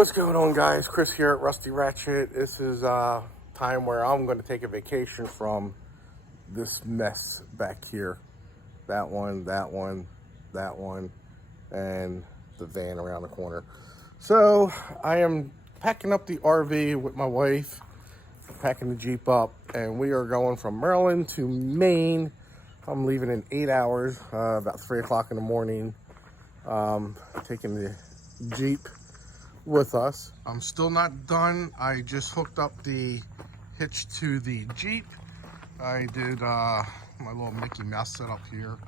What's going on, guys? Chris here at Rusty Ratchet. This is time where I'm going to take a vacation from this mess back here. That one, that one, that one, and the van around the corner. So I am packing up the RV with my wife, packing the Jeep up, and we are going from Maryland to Maine. I'm leaving in 8 hours, about 3 o'clock in the morning, taking the Jeep with us. I'm still not done. I just hooked up the hitch to the Jeep. I did my little Mickey Mouse setup here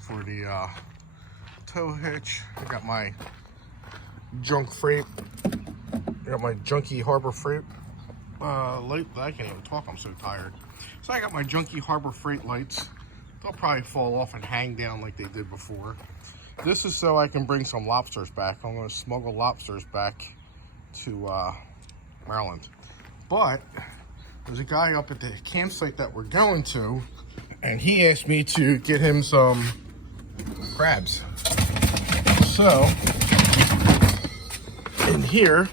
for the tow hitch. I got my junk freight. I got my junky Harbor Freight light. I can't even talk, I'm so tired. So I got my junky Harbor Freight lights. They'll probably fall off and hang down like they did before. This is so I can bring some lobsters back. I'm going to smuggle lobsters back to Maryland. But there's a guy up at the campsite that we're going to, and he asked me to get him some crabs. So, in here,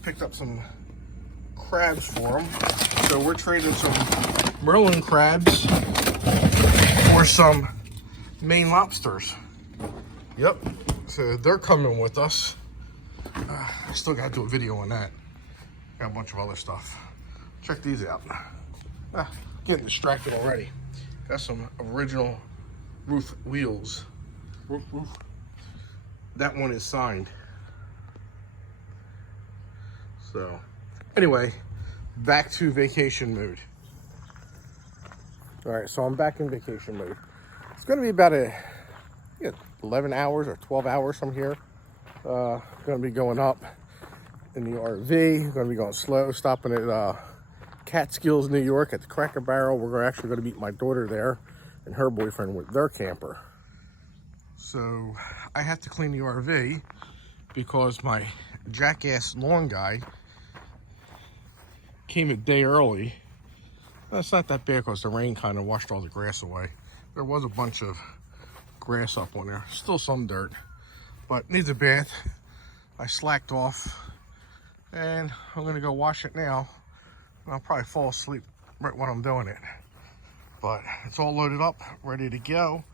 picked up some crabs for him. So we're trading some Maryland crabs for some Maine lobsters. Yep, so they're coming with us. I still gotta do a video on that. Got a bunch of other stuff. Check these out. Getting distracted already. Got some original roof wheels. Roof. That one is signed. So, anyway, back to vacation mode. All right, so I'm back in vacation mode. It's gonna be about 11 hours or 12 hours from here. Gonna be going up in the RV. Gonna be going slow, stopping at Catskills, New York at the Cracker Barrel. We're actually gonna meet my daughter there and her boyfriend with their camper. So I have to clean the RV because my jackass lawn guy came a day early. That's not that bad because the rain kind of washed all the grass away. There was a bunch of grass up on there, still some dirt, but needs a bath. I slacked off and I'm gonna go wash it now. I'll probably fall asleep right when I'm doing it, but it's all loaded up, ready to go.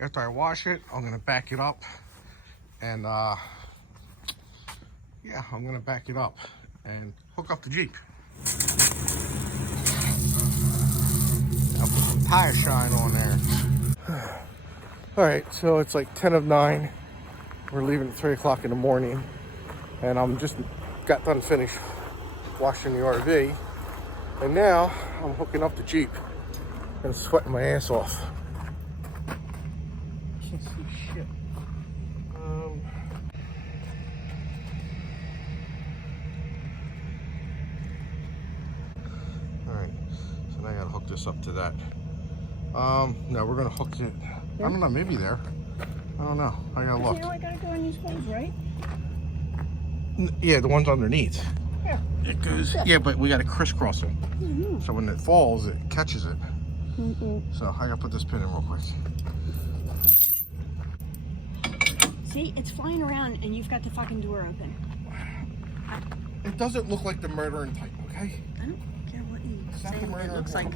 After I wash it, I'm gonna back it up, and yeah, I'm gonna back it up and hook up the Jeep. I'll put some tire shine on there. All right, so it's like 10 of 9. We're leaving at 3 o'clock in the morning, and I'm just got done finished washing the RV, and now I'm hooking up the Jeep and sweating my ass off. Can't see shit. All right, so now I gotta hook this up to that. No, we're gonna hook it. I don't know, maybe there. I don't know. I gotta look. You know I gotta go on these holes, right? Yeah, the ones underneath. Yeah. It goes. Yeah, but we gotta crisscross them. Mm-hmm. So when it falls, it catches it. Mm-hmm. So I gotta put this pin in real quick. See, it's flying around, and you've got the fucking door open. It doesn't look like the murdering type, okay? I don't care what you It's say. not the murdering It looks like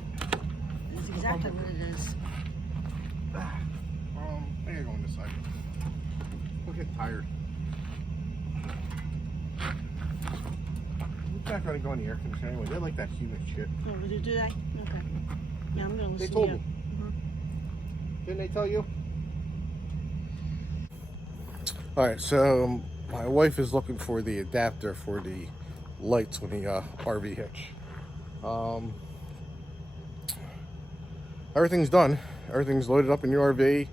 it's exactly what it is. I gotta go on this side. I'm getting tired. It's not gonna go in the air conditioner anyway. They like that humid shit. Oh, do they? Okay. Yeah, I'm gonna listen They told to me. you. Didn't they tell you? All right, so my wife is looking for the adapter for the lights on the RV hitch. Everything's done. Everything's loaded up in the RV.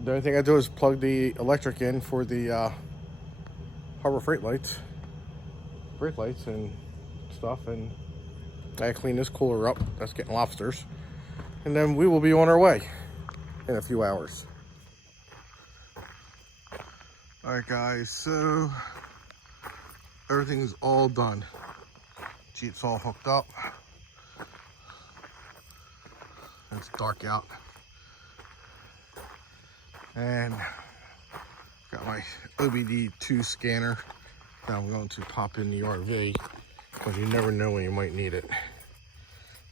The only thing I do is plug the electric in for the Harbor Freight lights, and stuff, and I clean this cooler up. That's getting lobsters, and then we will be on our way in a few hours. All right, guys, so everything's all done. Jeep's all hooked up. It's dark out. And got my OBD2 scanner Now I'm going to pop in the RV, because you never know when you might need it.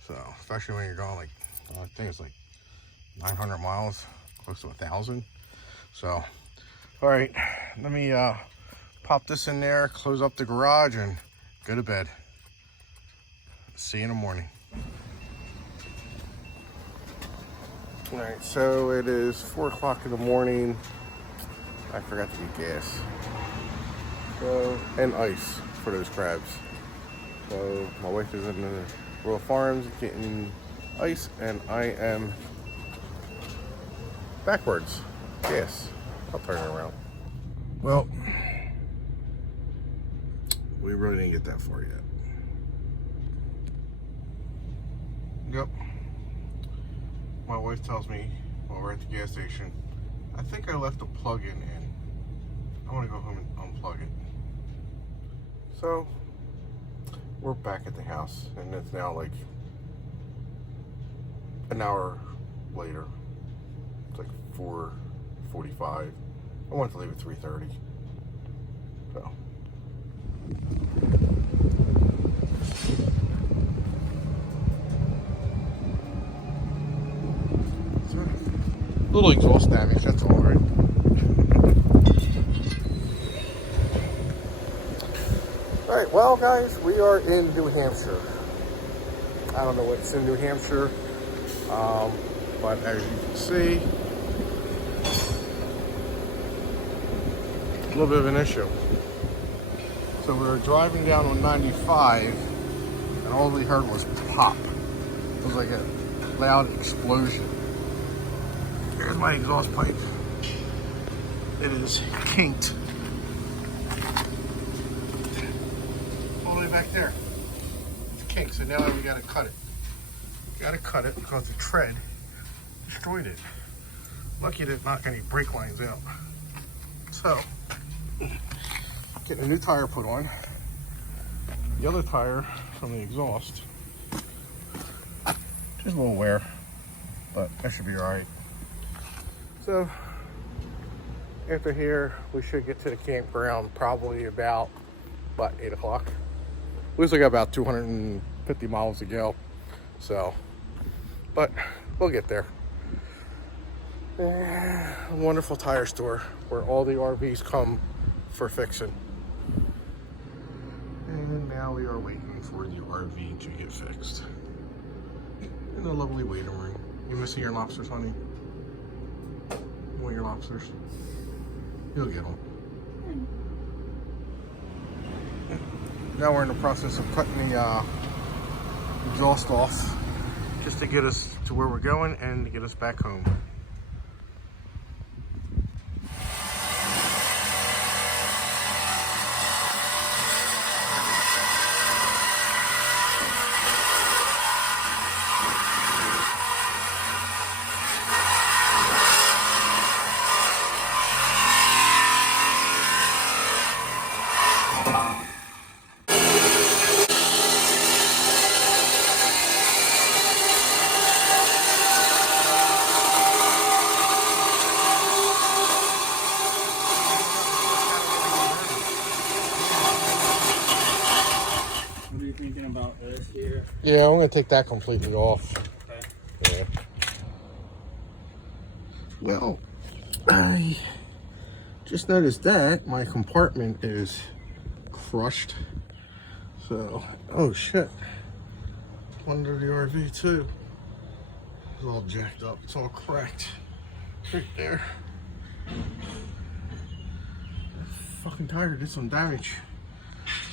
So, especially when you're going like, I think it's like 900 miles, close to 1,000. So, all right, let me pop this in there, close up the garage, and go to bed. See you in the morning. All right, so it is 4 o'clock in the morning. I forgot to get gas. So, and ice for those crabs. So my wife is in the Royal Farms getting ice, and I am backwards. Gas. I'll turn it around. Well, we really didn't get that far yet. Yep. My wife tells me while we're at the gas station, I think I left the plug-in in. I want to go home and unplug it. So, we're back at the house, and it's now like an hour later. It's like 4:45. I wanted to leave at 3:30. So. Little exhaust damage, that's all right. Alright, well guys, we are in New Hampshire. I don't know what's in New Hampshire, but as you can see, a little bit of an issue. So we were driving down on 95, and all we heard was pop. It was like a loud explosion. Here's my exhaust pipe. It is kinked. All the way back there. It's kinked, so now we gotta cut it. Gotta cut it because the tread destroyed it. Lucky it didn't knock any brake lines out. So, getting a new tire put on. The other tire from the exhaust, just a little wear, but that should be all right. So, after here, we should get to the campground probably about, 8 o'clock. We still got about 250 miles to go. So, but we'll get there. A wonderful tire store where all the RVs come for fixing. And now we are waiting for the RV to get fixed. In the lovely waiting room. You missing your lobsters, honey? You want your lobsters? You'll get them. Now we're in the process of cutting the exhaust off just to get us to where we're going and to get us back home. Yeah, I'm gonna take that completely off. Okay. Yeah. Well, I just noticed that my compartment is crushed. So, oh shit. Under the RV too. It's all jacked up. It's all cracked. Right there. That fucking tire did some damage.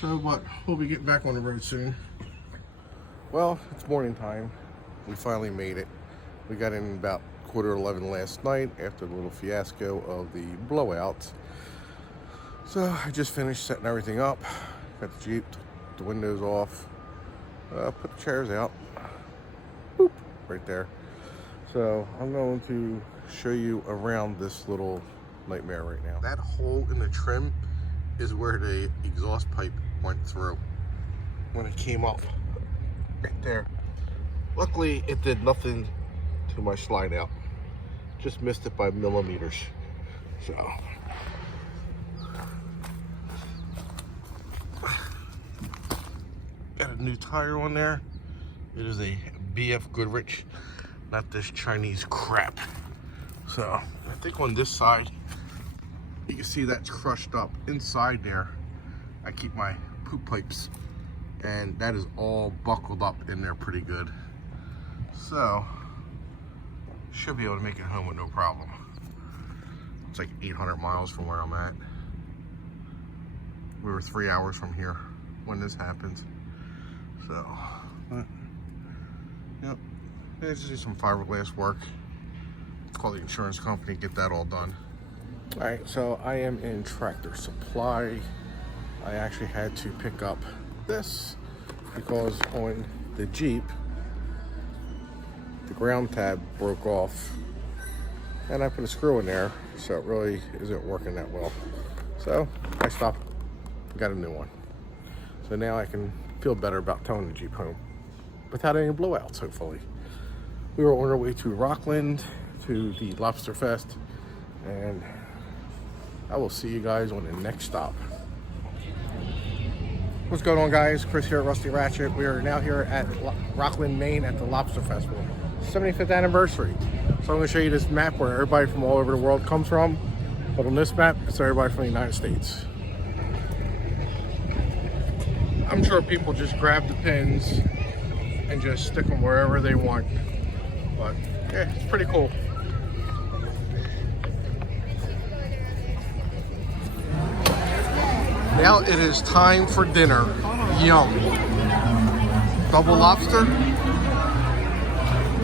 So, but we'll be getting back on the road soon. Well, it's morning time. We finally made it. We got in about 11:15 last night after the little fiasco of the blowouts. So I just finished setting everything up. Got the Jeep, took the windows off, put the chairs out. Boop, right there. So I'm going to show you around this little nightmare right now. That hole in the trim is where the exhaust pipe went through when it came up. Right there. Luckily, it did nothing to my slide out. Just missed it by millimeters. So, a new tire on there. It is a BF Goodrich, not this Chinese crap. So I think on this side, you can see that's crushed up. Inside there, I keep my poop pipes, and that is all buckled up in there pretty good. So should be able to make it home with no problem. It's like 800 miles from where I'm at. We were 3 hours from here when this happens. So, yep, it's just some fiberglass work. Call the insurance company, get that all done. All right, so I am in Tractor Supply. I actually had to pick up this because on the Jeep, the ground tab broke off, and I put a screw in there, so it really isn't working that well. So I stopped, got a new one. So now I can feel better about towing the Jeep home without any blowouts, hopefully. We were on our way to Rockland to the Lobster Fest, and I will see you guys on the next stop. What's going on, guys? Chris here at Rusty Ratchet. We are now here at Rockland, Maine at the Lobster Festival. 75th anniversary. So I'm going to show you this map where everybody from all over the world comes from. But on this map, it's everybody from the United States. I'm sure people just grab the pins and just stick them wherever they want. But yeah, it's pretty cool. Now it is time for dinner. Yum. Double lobster,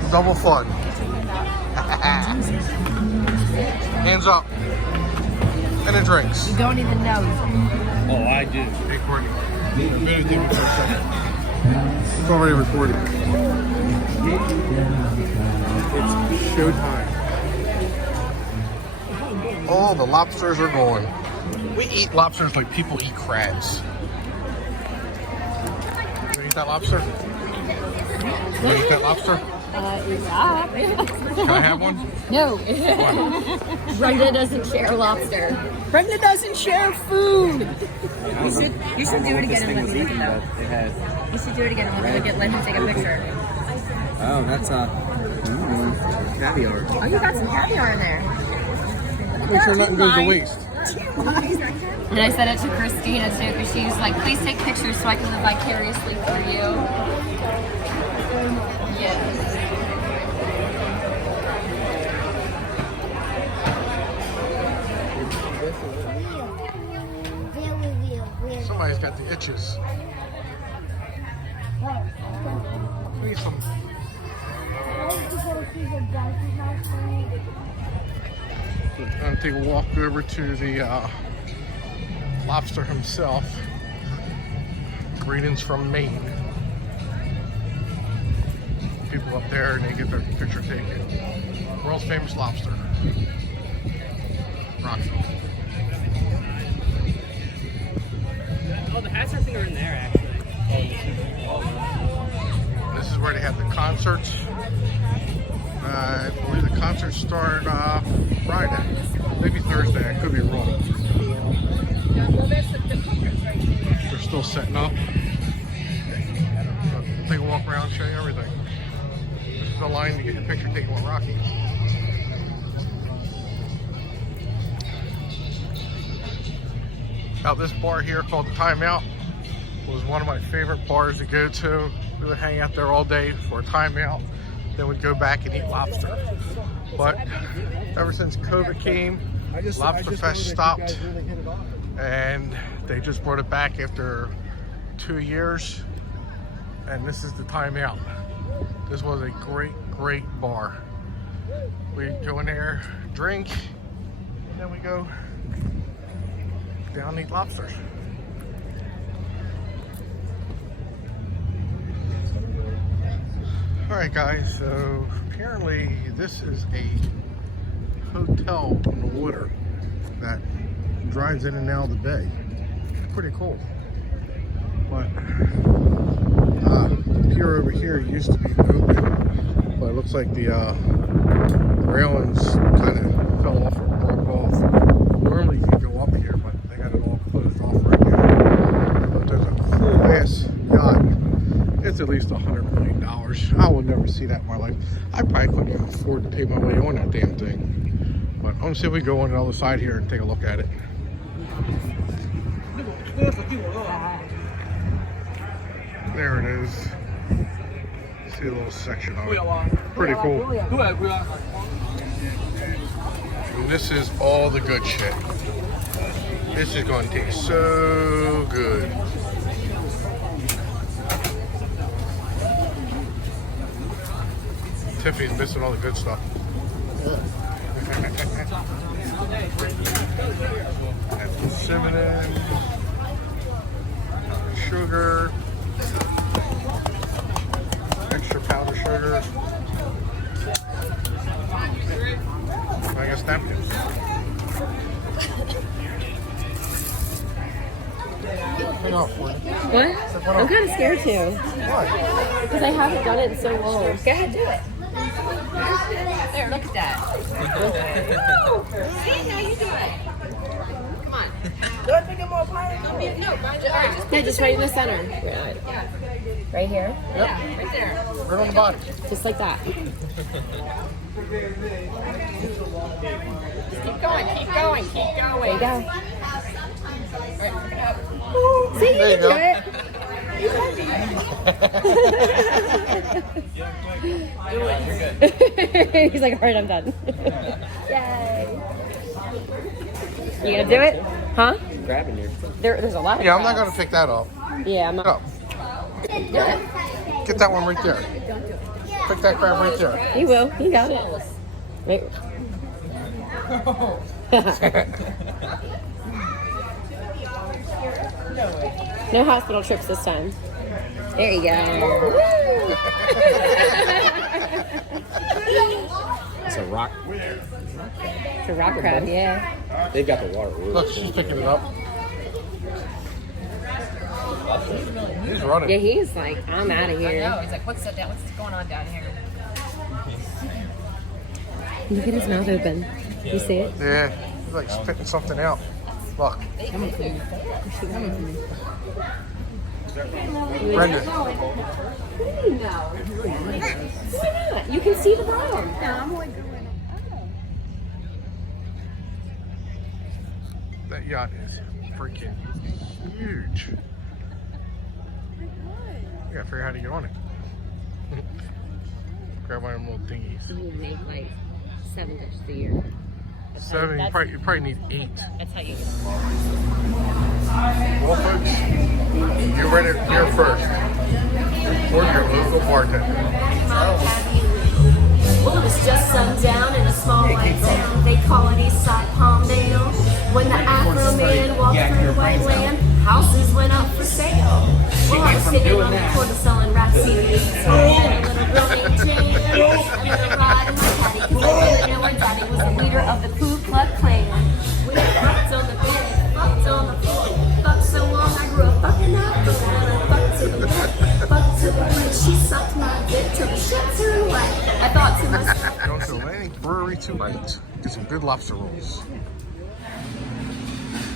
double fun. Hands up. And the drinks. You don't even know. Oh, I do. Hey, Courtney. It's already recording. It's showtime. Oh, the lobsters are going. We eat lobsters like people eat crabs. You wanna eat that lobster? You wanna eat that lobster? Yeah. Can I have one? No. What? Brenda doesn't share lobster. Brenda doesn't share food. You should do it again and let me look it up. You should do it again and let him take a picture. Oh, that's caviar. Oh, you got some caviar in there. Make sure nothing goes to waste. And I said it to Christina too, because she's like, please take pictures so I can live vicariously through you. Yes. Somebody's got the itches. Need some. I'm gonna take a walk over to the lobster himself. Greetings from Maine. People up there and they get their picture taken. World's famous lobster. Rocky. Oh, the hats I think are in there actually. This is where they have the concerts. I believe the concerts start Friday, maybe Thursday. I could be wrong. They're still setting up. We'll take a walk around and show you everything. This is the line to get your picture taken with Rocky. Now this bar here called the Timeout was one of my favorite bars to go to. We would hang out there all day for a timeout, then we'd go back and eat lobster. But ever since COVID came, Lobster Fest stopped, and they just brought it back after 2 years, and this is the Timeout. This was a great bar. We go in there, drink, and then we go down and eat lobsters. Alright guys, so apparently this is a hotel on the water that drives in and out of the bay. Pretty cool. But the pier over here used to be open, but it looks like the railings kind of fell off or broke off. Normally you can go up here, but they got it all closed off right now. But there's a cool ass yacht That's at least $100 million. I will never see that in my life. I probably couldn't even afford to pay my way on that damn thing. But I'm gonna see if we can go on the other side here and take a look at it. There it is. See a little section of it. Pretty cool. And this is all the good shit. This is going to taste so good. Tiffany's missing all the good stuff. That's the cinnamon, sugar, extra powdered sugar. I guess napkins. What? I'm kind of scared too. Why? Because I haven't done it in so long. Go ahead, do it. There, look at that. See, now you do it. Come on. No, just right in the center. Yeah. Right here? Yep. Yeah, right there. Right on the bottom. Just like that. Keep going, keep going, keep going. There you go. See, you can do it. He's like, all right, I'm done. Yay. You gonna do it? Huh? Grabbing your. There's a lot of Yeah, I'm not crabs. gonna pick that up. Yeah, I'm not. Up. Do it. Get that one right there. Pick that crab right there. He will. He got it. Wait. No hospital trips this time. There you go. It's a rock. It's a rock crab, yeah. They've got the water. Look, she's picking it up. He's running. Yeah, he's like, I'm out of here. No, he's like, what's going on down here? Look at his mouth open. You see it? Yeah, he's like spitting something out. Look. Brenda. You can see the bottom. That yacht is freaking huge. You gotta figure out how to get on it. Grab one of them little dinghies. You make like 7 dishes a year. 7, you probably need 8. That's how you. Well, folks, you read it here first. Or your local bartender. Well, it was just sundown in a small white town. They call it Eastside Palmdale. When the Afro man walked through the white land, houses went up for sale. Well, I was sitting on the corner selling rap CDs. And a little girl named Jan. And then a ride in my caddy, cause I didn't know her daddy was the leader of the Ku Klux Klan. We fucked on the bed, fucked on the floor. Fucked so long I grew up fucking out. Fucked to the left, fucked to the right. She sucked my dick till the shit turned white. I thought to myself. Go to Atlantic Brewery tonight. Get some good lobster rolls.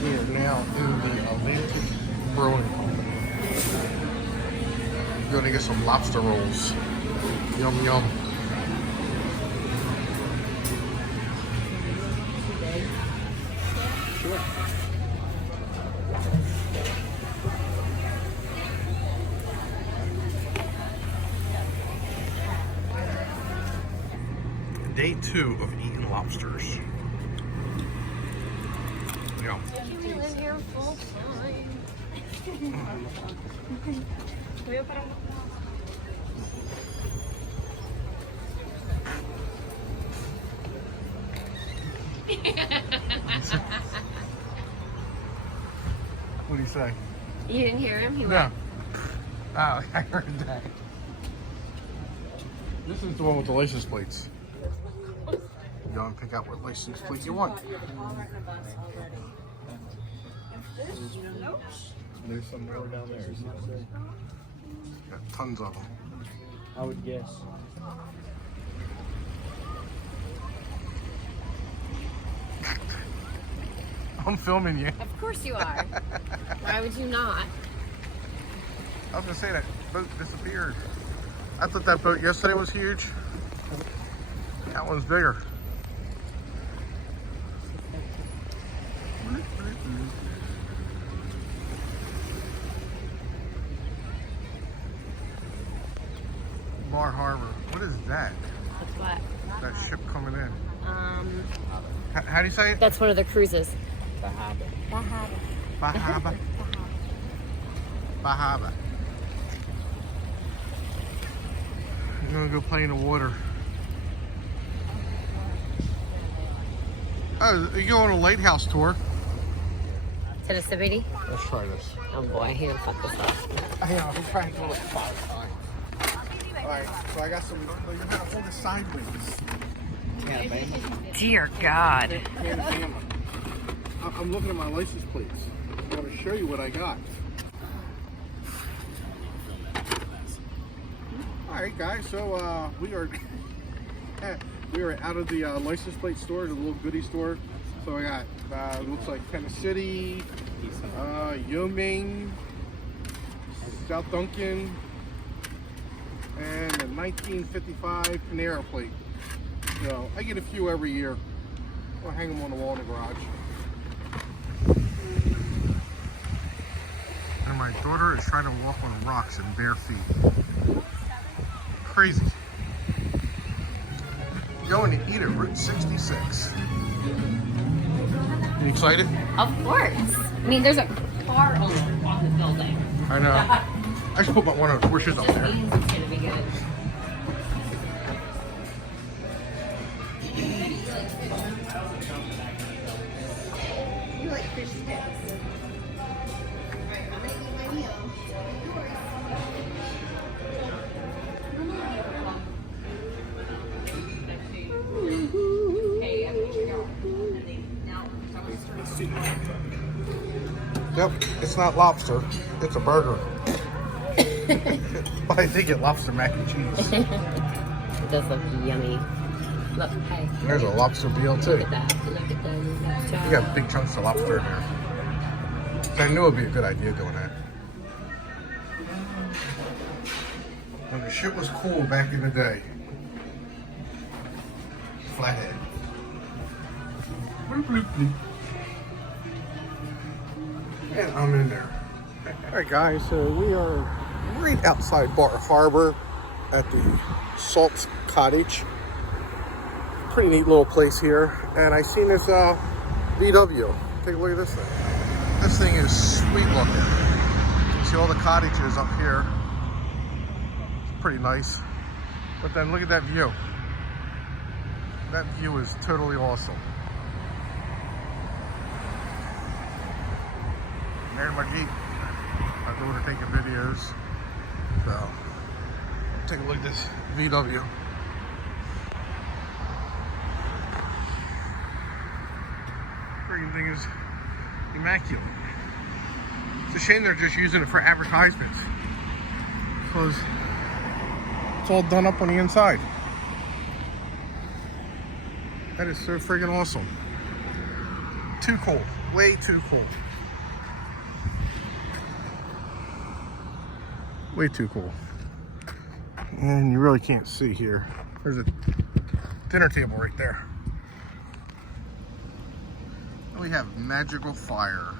We are now in the Atlantic Brewing Company. We're gonna get some lobster rolls. Yum yum. Day 2 of eating lobsters. Yum. What do you say? You didn't hear him? He went. No. Oh, I heard that. This is the one with the license plates. You go and pick out what license plate you want. There's some more down there. Got tons of them. I would guess. I'm filming you. Of course you are. Why would you not? I was gonna say that boat disappeared. I thought that boat yesterday was huge. That one's bigger. Bar Harbor. What is that? That's what. That ship coming in. How do you say it? That's one of the cruises. Bahaba. I'm gonna go play in the water. Oh, you go on a lighthouse tour. Tennessee. Let's try this. Oh boy, he done fucked this up. Hang on, I'm trying to do it 5 times. Alright, so I got some, you gotta hold it sideways. Dear God. I'm looking at my license plates. I want to show you what I got. Alright guys, so we are out of the license plate store, the little goodie store. So I got, looks like Tennessee, Maine, South Duncan, and a 1955 Panera plate. So I get a few every year. I'll hang them on the wall in the garage. And my daughter is trying to walk on rocks in bare feet. Crazy. Going to eat at Route 66. You excited? Of course. I mean, there's a car on the building. I know. I should put one of the bushes up there. It's gonna be good. You like fish sticks? Alright, I'm gonna eat my meal. Yep, it's not lobster, it's a burger. But I did get lobster mac and cheese. It does look yummy. Look, hey. There's a lobster veal too. Look at that. Look at that. You got big chunks of lobster in there. So I knew it would be a good idea doing that. When the shit was cool back in the day. Flathead. Bloop, bloop, bloop. And I'm in there. Alright guys, so we are right outside Bar Harbor at the Salt Cottage. Pretty neat little place here. And I seen this VW. Take a look at this thing. This thing is sweet looking. You see all the cottages up here. It's pretty nice. But then look at that view. That view is totally awesome. There's my Jeep. I'm going to take videos. So, take a look at this VW. Freaking thing is immaculate. It's a shame they're just using it for advertisements. Because it's all done up on the inside. That is so friggin' awesome. Too cool. Way too cool. Way too cool. And you really can't see here. There's a dinner table right there. And we have magical fire.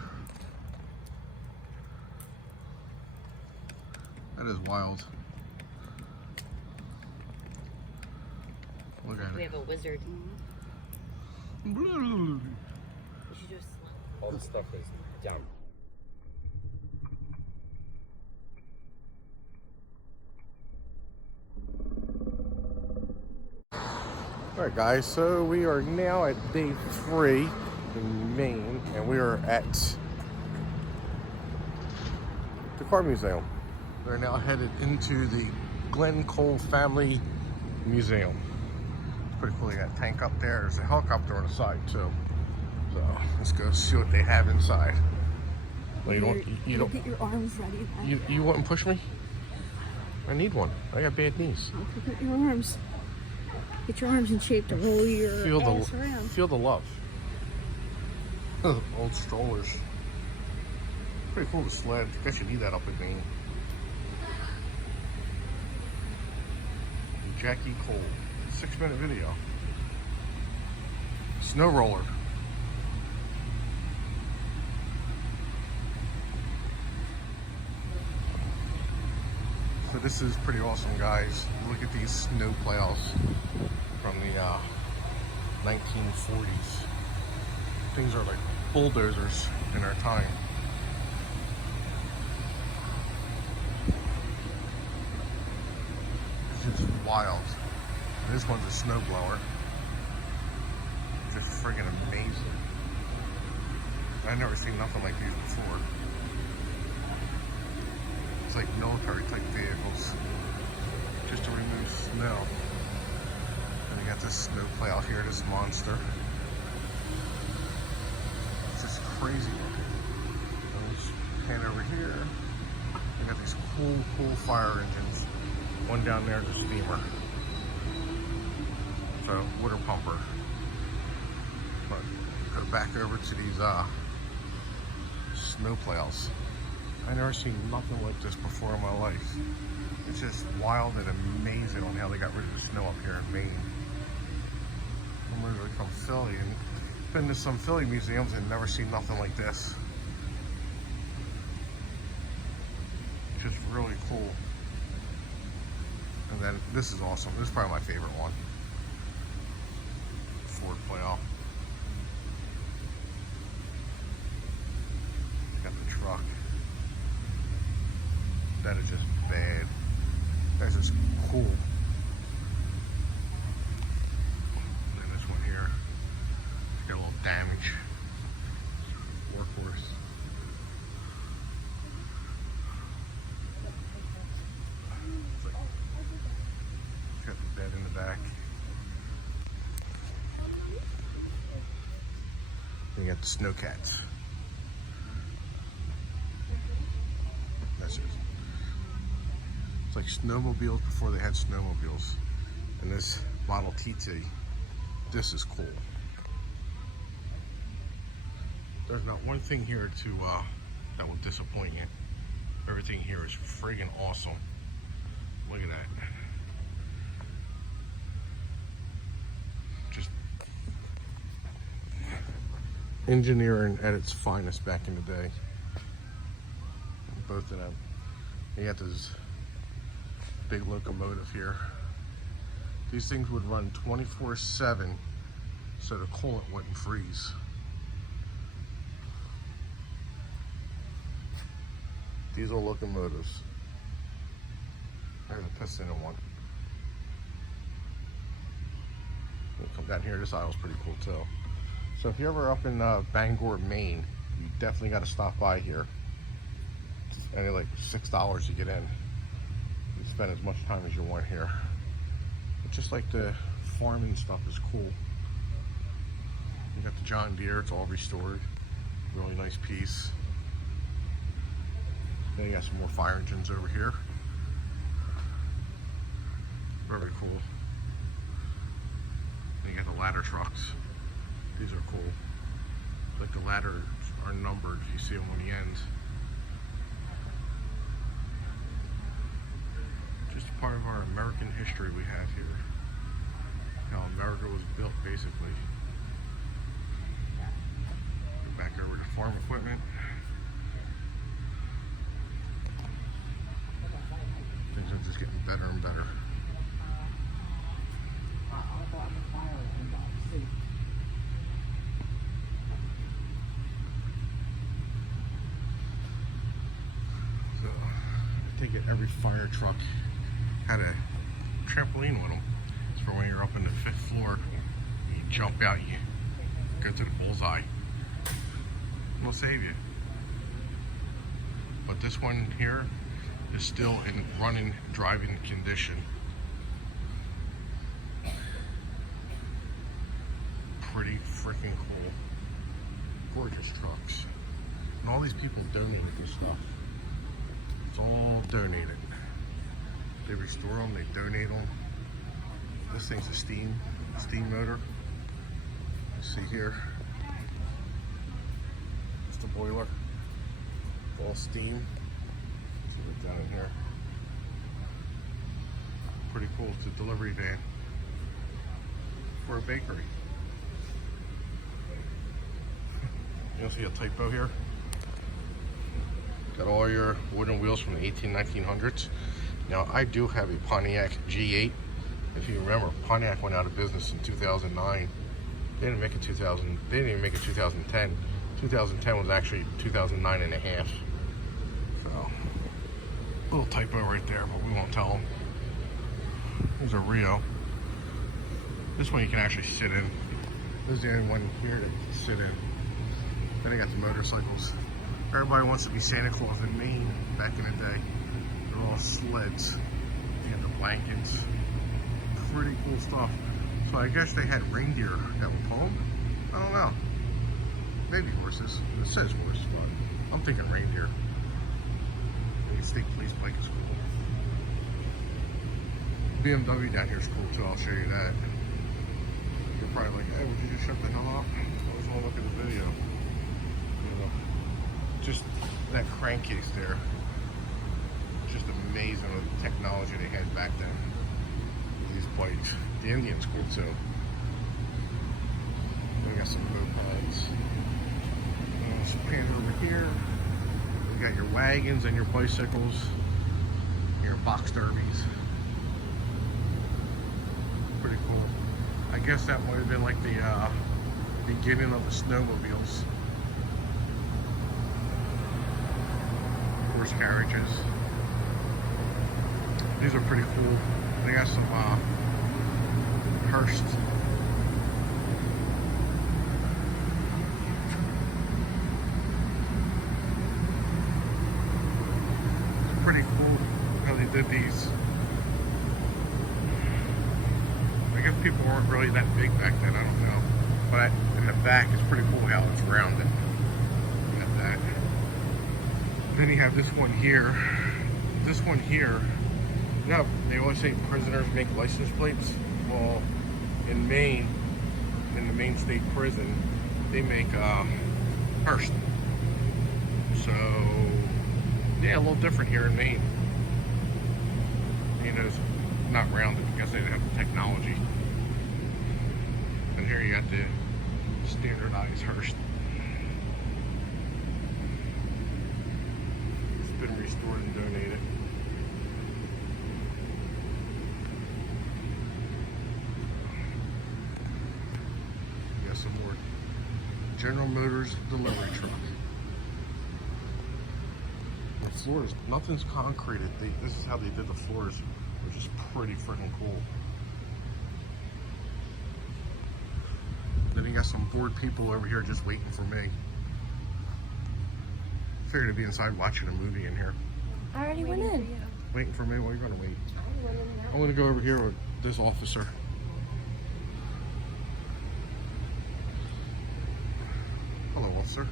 That is wild. Look at We it. have a wizard. All the stuff is down. Alright guys, so we are now at day 3 in Maine, and we are at the car museum. We're now headed into the Glen Cole Family Museum. It's pretty cool. You got a tank up there. There's a helicopter on the side too. So let's go see what they have inside. Well, you don't Get your arms ready. you wouldn't push me? I need one. I got bad knees. Get your arms. Get your arms in shape to roll your ass around. Feel the love. Old strollers. Pretty cool to sled. Guess you need that up in Maine. Jackie Cole. 6-minute video. Snow roller. So this is pretty awesome, guys. Look at these snow plows from the 1940s. Things are like bulldozers in our time. It's just wild. And this one's a snow blower. Just friggin' amazing. I've never seen nothing like these before. It's like military type vehicles, just to remove snow. And we got this snow plow here, this monster. It's just crazy looking. And let's pan over here. We got these cool fire engines. One down there is a steamer. So water pumper. But go back over to these snow plows. I've never seen nothing like this before in my life. It's just wild and amazing on how they got rid of the snow up here in Maine. I'm originally from Philly and been to some Philly museums and never seen nothing like this. Just really cool. And then this is awesome. This is probably my favorite one. Ford plow. Got the truck. That is just bad. That's just cool. And then this one here, it's got a little damage. Workhorse. It's got the bed in the back. Then you got the snowcats. That's just. It's like snowmobiles before they had snowmobiles. And this Model TT, this is cool. There's not one thing here that will disappoint you. Everything here is friggin' awesome. Look at that. Just engineering at its finest back in the day. Both of them. You got this big locomotive here. These things would run 24/7 so the coolant wouldn't freeze. Diesel locomotives. There's a piston in one. We'll come down here. This aisle's pretty cool too. So if you're ever up in Bangor, Maine, you definitely got to stop by here. It's only like $6 to get in. You spend as much time as you want here. But just like the farming stuff is cool. You got the John Deere, it's all restored. Really nice piece. Then you got some more fire engines over here. Very cool. Then you got the ladder trucks. These are cool. Like the ladders are numbered, you see them on the ends. Just a part of our American history we have here. How America was built, basically. Go back over to farm equipment. Things are just getting better and better. So, I take it every fire truck had a trampoline with them. It's for when you're up in the 5th floor, you jump out, you go to the bullseye. It'll save you. But this one here is still in running, driving condition. Pretty freaking cool. Gorgeous trucks. And all these people donated this stuff. It's all donated. They restore them, they donate them. This thing's a steam motor. You see here, it's the boiler. It's all steam. Let's see what's down in here. Pretty cool. It's a delivery van for a bakery. You'll see a typo here. Got all your wooden wheels from the 1900s. Now I do have a Pontiac G8. If you remember, Pontiac went out of business in 2009. They didn't make it 2000. They didn't even make it 2010. 2010 was actually 2009 and a half. So a little typo right there, but we won't tell them. Here's a Rio. This one you can actually sit in. This is the only one here to sit in. Then they got the motorcycles. Everybody wants to be Santa Claus in Maine back in the day. They're all sleds. They had the blankets. Pretty cool stuff. So I guess they had reindeer that would pull them. I don't know. Maybe horses. It says horse, but I'm thinking reindeer. The state police bike is cool. BMW down here is cool too. I'll show you that. You're probably like, hey, would you just shut the hell up? I just want to look at the video. You know, just that crankcase there. Just amazing with the technology they had back then. These bikes. The Indian's cool too. We got some mopeds. Some pan over here. You got your wagons and your bicycles. Your box derbies. Pretty cool. I guess that might have been like the beginning of the snowmobiles. Horse carriages. These are pretty cool. They got some Hearst. It's pretty cool how they did these. I guess people weren't really that big back then, I don't know. But in the back, it's pretty cool how it's rounded. You got that. Then you have this one here. This one here. Yeah, they always say prisoners make license plates. Well, in Maine, in the Maine State Prison, they make Hearst. So, yeah, a little different here in Maine. You know, it's not rounded because they didn't have the technology. And here you got the standardized Hearst. It's been restored and donated. Some more General Motors delivery truck. The floors, nothing's concreted. This is how they did the floors, which is pretty freaking cool. Then you got some bored people over here just waiting for me. Figured to be inside watching a movie in here. I already went in. Waiting for me? Well, you're gonna wait. I'm gonna go over here with this officer. Hello, officer.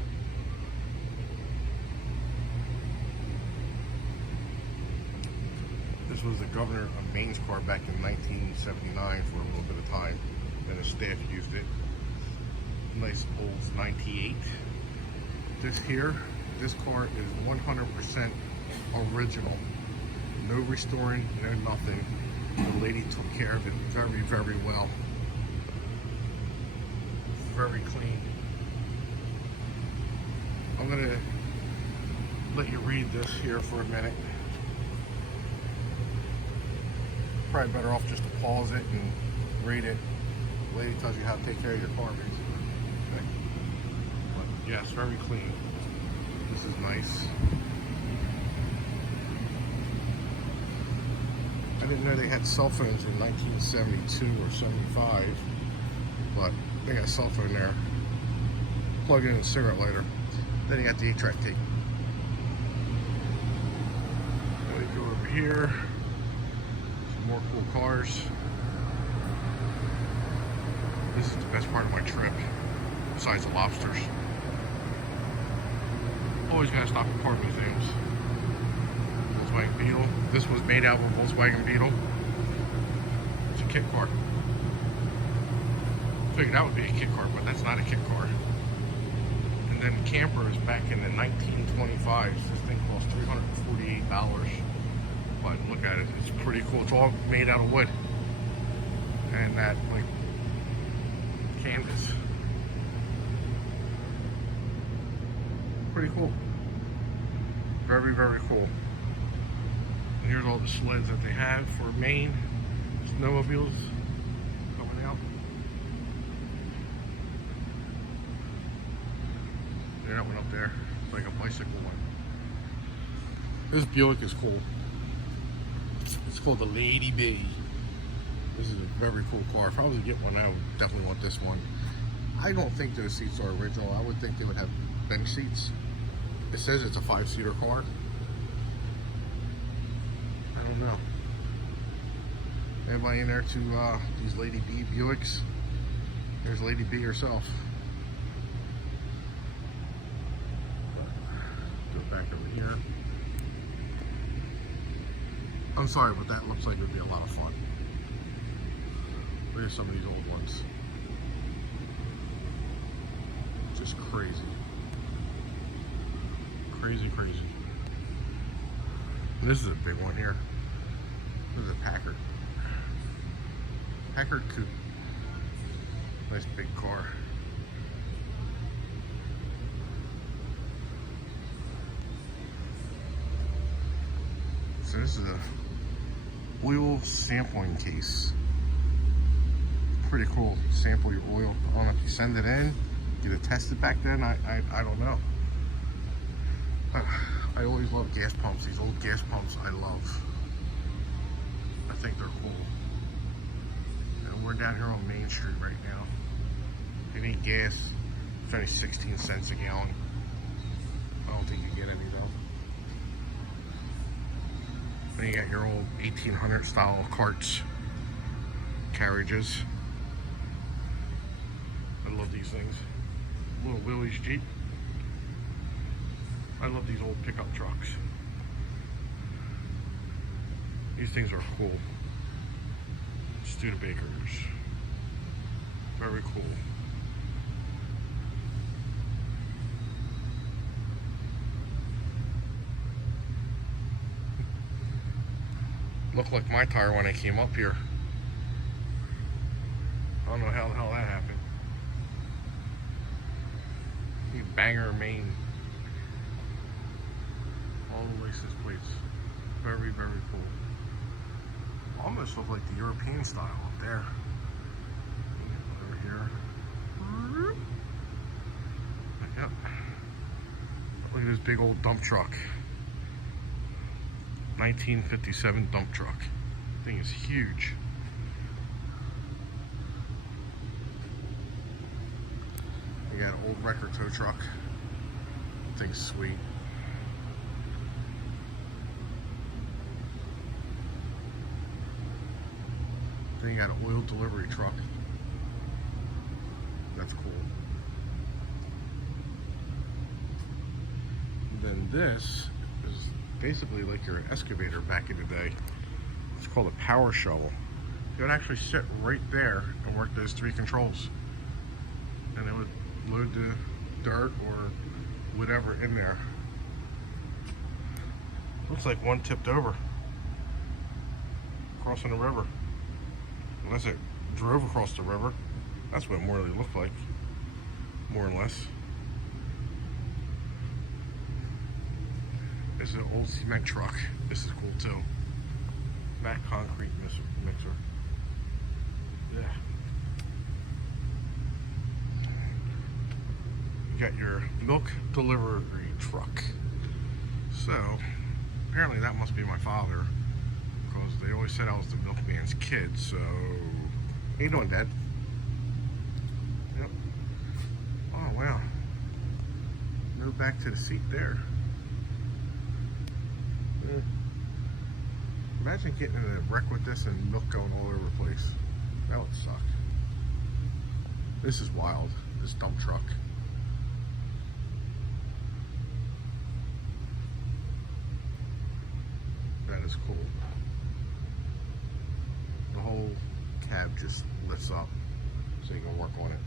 This was the governor of Maine's car back in 1979 for a little bit of time. Then his staff used it. Nice old 98. This here, this car is 100% original. No restoring, no nothing. The lady took care of it very, very well. Very clean. I'm gonna let you read this here for a minute. Probably better off just to pause it and read it. The lady tells you how to take care of your car, basically. Okay. But yes, very clean. This is nice. I didn't know they had cell phones in 1972 or 75, but they got a cell phone there. Plug in a cigarette lighter. Then you got the 8-track tape. Then we go over here. Some more cool cars. This is the best part of my trip, besides the lobsters. Always gotta stop at car museums. Volkswagen Beetle. This was made out of a Volkswagen Beetle. It's a kit car. Figured that would be a kit car, but that's not a kit car. And then campers back in the 1925s. This thing cost $348. but look at it. It's pretty cool. It's all made out of wood and that like canvas. Pretty cool. Very, very cool. And here's all the sleds that they have for Maine. Snowmobiles coming out. Yeah, that one up there. It's like a bicycle one. This Buick is cool. It's called the Lady B. This is a very cool car. If I was to get one, I would definitely want this one. I don't think those seats are original. I would think they would have bench seats. It says it's a 5-seater car. I don't know. Everybody in there to these Lady B Buicks. There's Lady B herself. Go back over here. I'm sorry, but that looks like it would be a lot of fun. Look at some of these old ones. Just crazy. Crazy, crazy. And this is a big one here. This is a Packard. Packard Coupe. Nice big car. So this is a oil sampling case. Pretty cool. Sample your oil. I don't know if you send it in, get it tested back then. I don't know. I always love gas pumps. These old gas pumps I love. I think they're cool. And we're down here on Main Street right now. If you need gas, it's only 16 cents a gallon. I don't think you get any though. Then you got your old 1800 style carts, carriages. I love these things. Little Willie's Jeep. I love these old pickup trucks. These things are cool. Studebakers. Very cool. Looked like my tire when I came up here. I don't know how the hell that happened. You banger Maine. All the license plates. Very, very cool. Almost look like the European style up there. Over here. Yep. Look at this big old dump truck. 1957 dump truck. Thing is huge. We got an old record tow truck. Thing's sweet. Then you got an oil delivery truck. That's cool. And then this is basically like your excavator back in the day. It's called a power shovel. It would actually sit right there and work those 3 controls. And it would load the dirt or whatever in there. Looks like one tipped over. Crossing the river. Unless it drove across the river. That's what it more really looked like. More or less. This is an old cement truck. This is cool too. Matte concrete mixer. Yeah. You got your milk delivery truck. So, apparently that must be my father. Because they always said I was the milkman's kid, so... How you doing, Dad? Yep. Oh, wow. Move back to the seat there. Imagine getting in a wreck with this and milk going all over the place. That would suck. This is wild, this dump truck. That is cool. The whole cab just lifts up so you can work on it.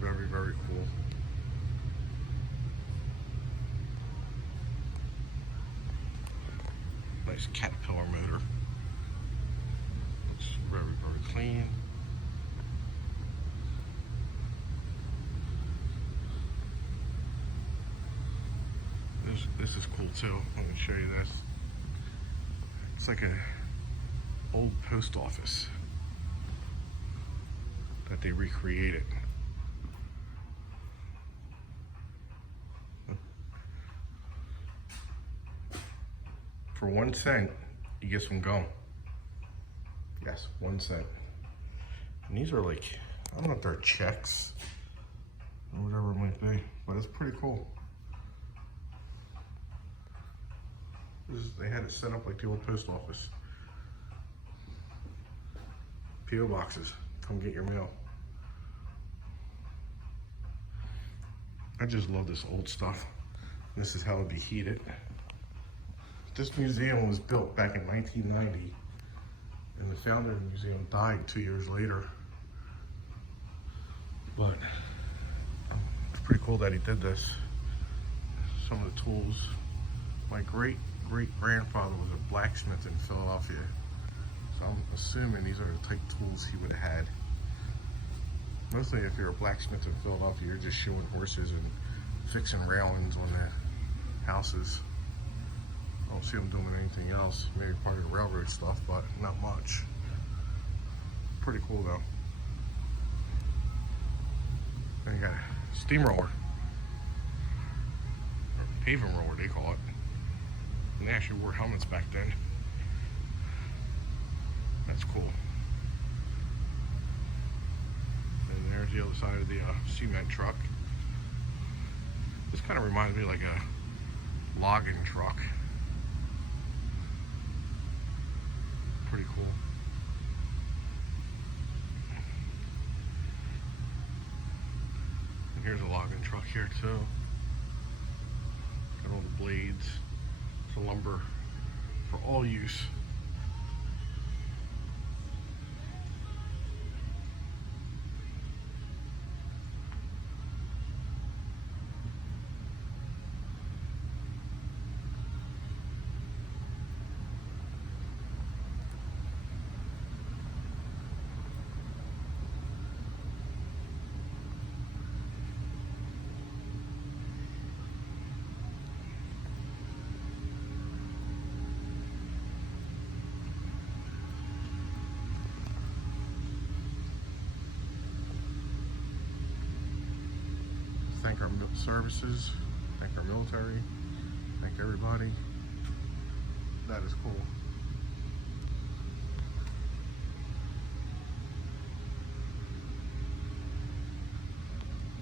Very, very cool. Nice Caterpillar motor. Looks very, very clean. This is cool too. Let me show you this. It's like a old post office that they recreated. For 1 cent, you get some gum. Yes, 1 cent. And these are like, I don't know if they're checks or whatever it might be, but it's pretty cool. They had it set up like the old post office. P.O. boxes, come get your mail. I just love this old stuff. This is how it'd be heated. This museum was built back in 1990, and the founder of the museum died 2 years later. But it's pretty cool that he did this. Some of the tools. My great-great-grandfather was a blacksmith in Philadelphia, so I'm assuming these are the type of tools he would have had. Mostly if you're a blacksmith in Philadelphia, you're just shoeing horses and fixing railings on the houses. I don't see them doing anything else. Maybe part of the railroad stuff, but not much. Pretty cool though. Then you got a steamroller, or paving roller they call it. And they actually wore helmets back then. That's cool. And there's the other side of the cement truck. This kind of reminds me of like a logging truck. Pretty cool. And here's a logging truck here too. Got all the blades. It's a lumber for all use. Thank our services, thank our military, thank everybody. That is cool.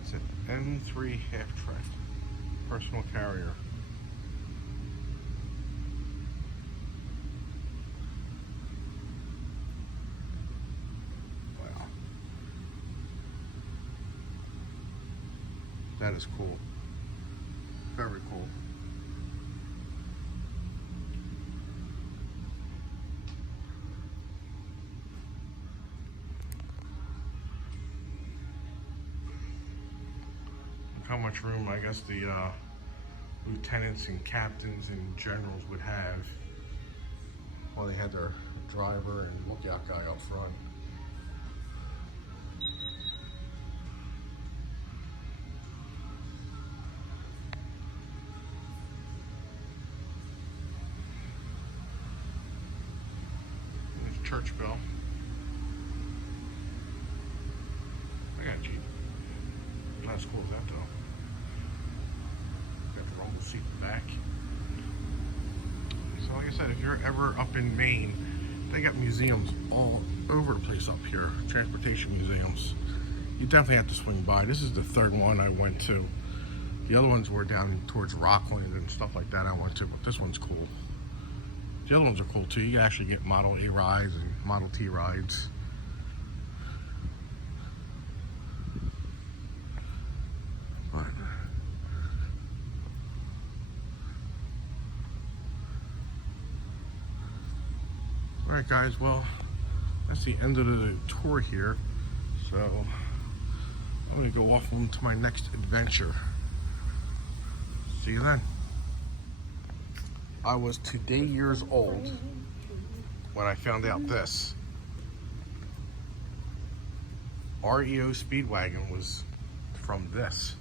It's an N3 half-track personal carrier. That is cool. Very cool. How much room I guess the lieutenants and captains and generals would have while they had their driver and lookout guy up front. Church bell. I got you. Not as cool as that though. Got the rumble seat in the back. So like I said, if you're ever up in Maine, they got museums all over the place up here. Transportation museums. You definitely have to swing by. This is the third one I went to. The other ones were down towards Rockland and stuff like that I went to, but this one's cool. The other ones are cool too. You can actually get Model A rides and Model T rides. But alright guys, well, that's the end of the tour here. So I'm gonna go off on to my next adventure. See you then. I was today years old when I found out this. REO Speedwagon was from this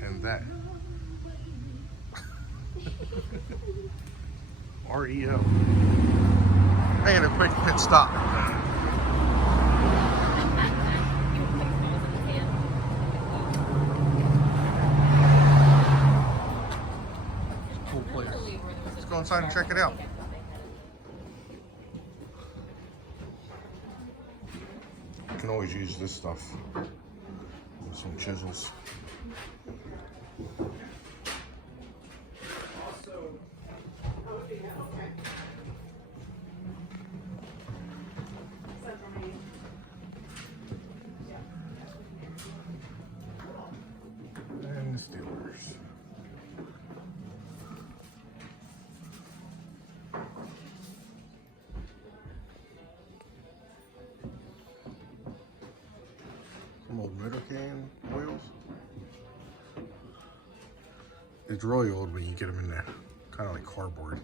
and that. REO. I had a quick pit stop. Cool place. Let's go inside and check it out. You can always use this stuff. Some chisels. And the Steelers. Some old motor can oils. It's really old when you get them in there, kind of like cardboard.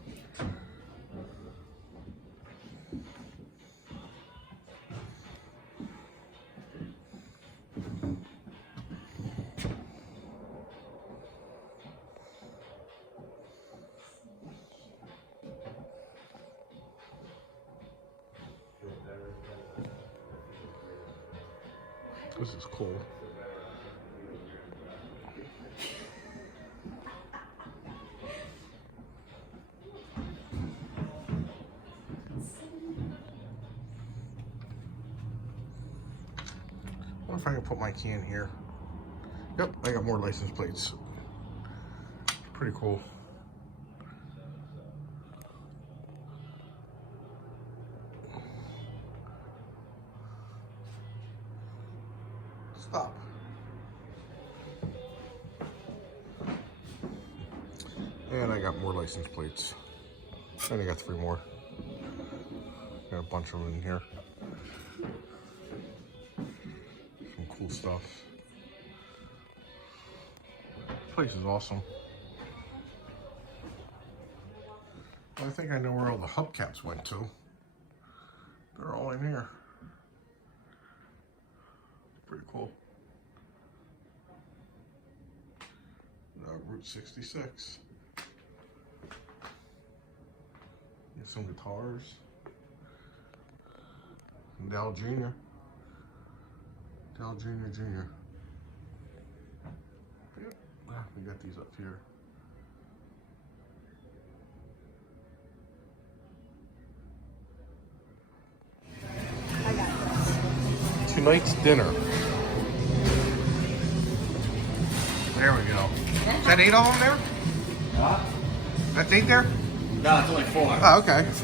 This is cool. I wonder if I can put my key in here. Yep, I got more license plates. Pretty cool. Stop. And I got more license plates. And I got 3 more. Got a bunch of them in here. Some cool stuff. This place is awesome. I think I know where all the hubcaps went to. They're all in here. Pretty cool. Route 66. Get some guitars. Dal Jr. Dal Jr. Yep. We got these up here. Tonight's dinner. There we go. Is that 8 of them there? Huh? That's 8 there? No, it's only 4. Oh, okay. I was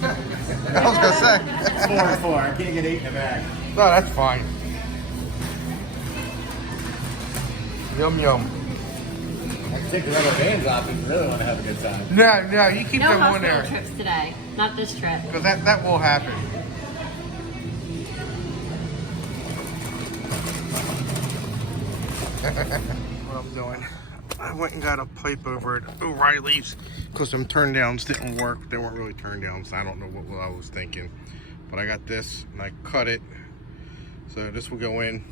gonna say. It's 4 and 4. I can't get 8 in the bag. No, that's fine. Yum yum. I can take the other vans off if you really want to have a good time. No, you keep No them on hospital there. trips today. Not this trip. Because that will happen. What I'm doing, I went and got a pipe over at O'Reilly's because some turn downs didn't work. They weren't really turn downs. I don't know what I was thinking, but I got this and I cut it. So this will go in.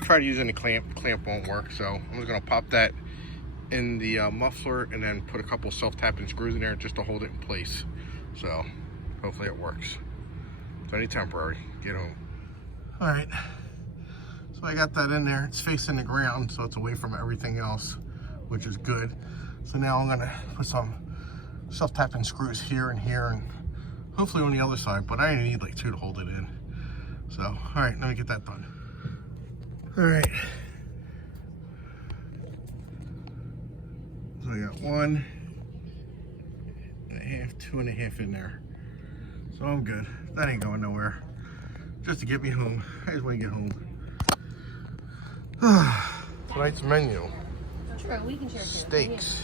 Try to use any clamp. Clamp won't work, so I'm just gonna pop that in the muffler and then put a couple self-tapping screws in there just to hold it in place. So hopefully it works. It's only temporary. Get home. All right. So I got that in there. It's facing the ground, so it's away from everything else, which is good. So now I'm gonna put some self-tapping screws here and here, and hopefully on the other side, but I only need like 2 to hold it in. So, all right, let me get that done. All right. So I got 1.5, 2.5 in there. So I'm good. That ain't going nowhere. Just to get me home. I just want to get home. Tonight's menu. True, we can share too. Steaks.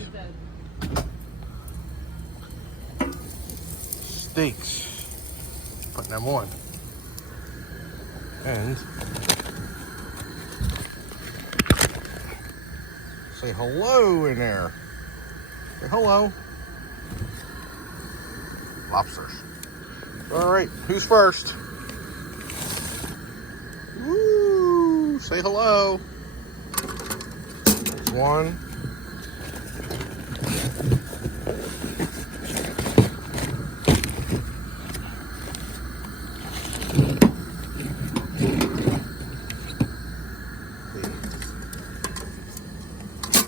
Steaks. Putting them on. And say hello in there. Say hello. Lobsters. All right, who's first? Woo! Say hello. There's one.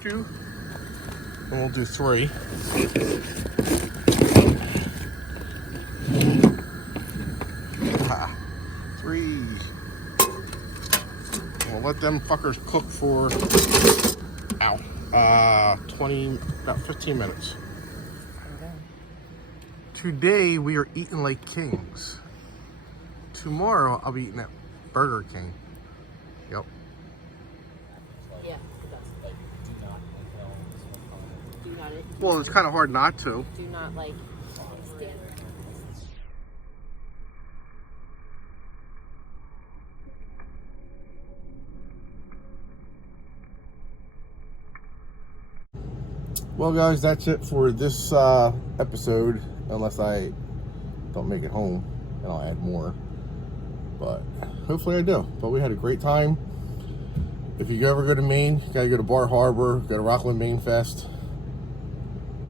Two. And we'll do three. Three. We'll let them fuckers cook for about 15 minutes. Today we are eating like kings. Tomorrow I'll be eating at Burger King. Yep. Yeah. Do not. Well, it's kind of hard not to. Do not like stand. Well, guys, that's it for this episode. Unless I don't make it home, and I'll add more. But hopefully I do. But we had a great time. If you ever go to Maine, you gotta go to Bar Harbor, go to Rockland Maine Fest.